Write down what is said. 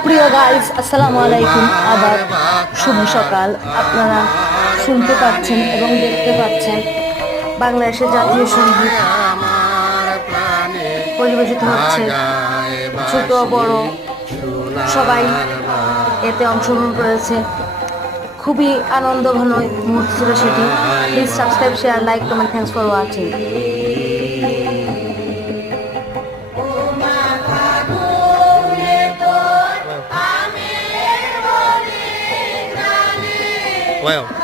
সুপ্রিয় গাইজ, আসসালামু আলাইকুম। আবার শুভ সকাল। আপনারা শুনতে পাচ্ছেন এবং দেখতে পাচ্ছেন বাংলাদেশের জাতীয় সঙ্গীত পরিবেশিত হচ্ছে। ছোট বড় সবাই এতে অংশগ্রহণ করেছে। খুবই আনন্দঘন মুহূর্ত ছিল সেটি। Please subscribe, share, like, comment. Thanks for watching. Well.